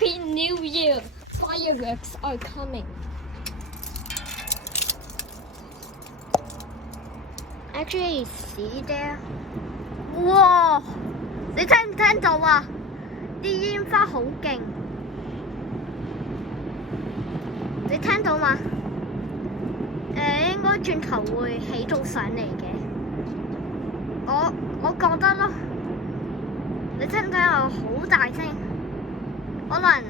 Happy New Year! Fireworks are coming. Actually, see there? 哇！你聽唔聽到啊？啲煙花好勁，你聽到嘛？應該轉頭會起到上嚟嘅。我覺得咯，你聽唔聽到好大聲？可能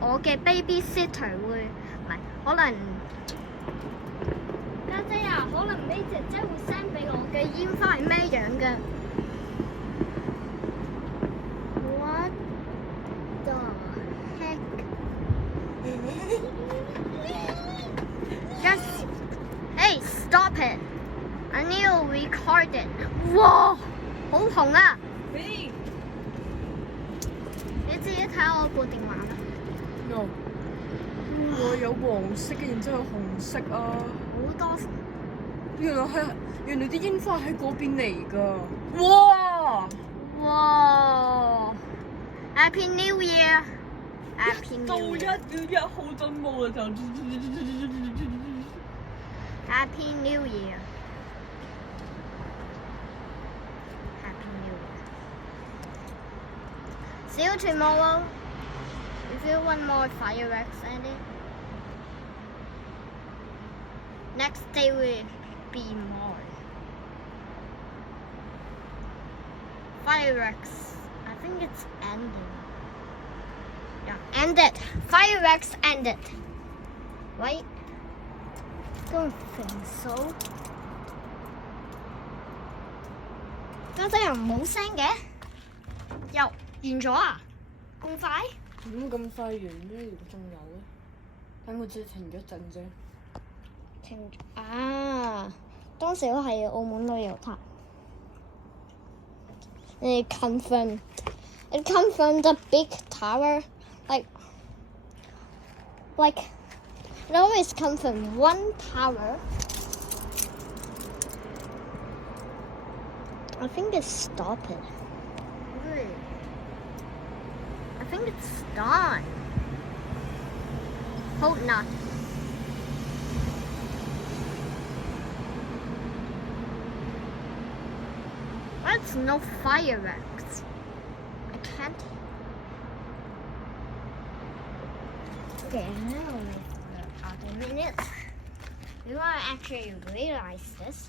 我嘅 babysitter 會唔係，可能家姐啊，可能呢姐姐會 send 俾我嘅煙花係咩樣嘅？What the heck? Just hey, stop it! I need to record it. 哇，好紅啊！你自己睇下我部電話啦。有，哇！有黃色嘅，然之後有紅色啊。好多。原來啲煙花喺嗰邊嚟㗎。哇！哇 ！Happy New Year! Happy New 到1 Year! 月1號就冇啦就。Happy New Year! Happy New Year! See you tomorrow. If you want more fireworks, Andy. Next day will be more fireworks. I think it's ending. Yeah, ended. Fireworks ended. Right? Don't think so. 家姐又冇聲嘅，又完咗啊？咁快？點咁快完咧？如果仲有咧，等我只停咗陣啫。停啊！當時我係澳門旅遊塔。It come from the big tower, like it always comes from one tower. I think it's stopping. I think it's done. Hope not. There's no fireworks. I can't. Okay, now wait for other minutes. We want to actually realize this.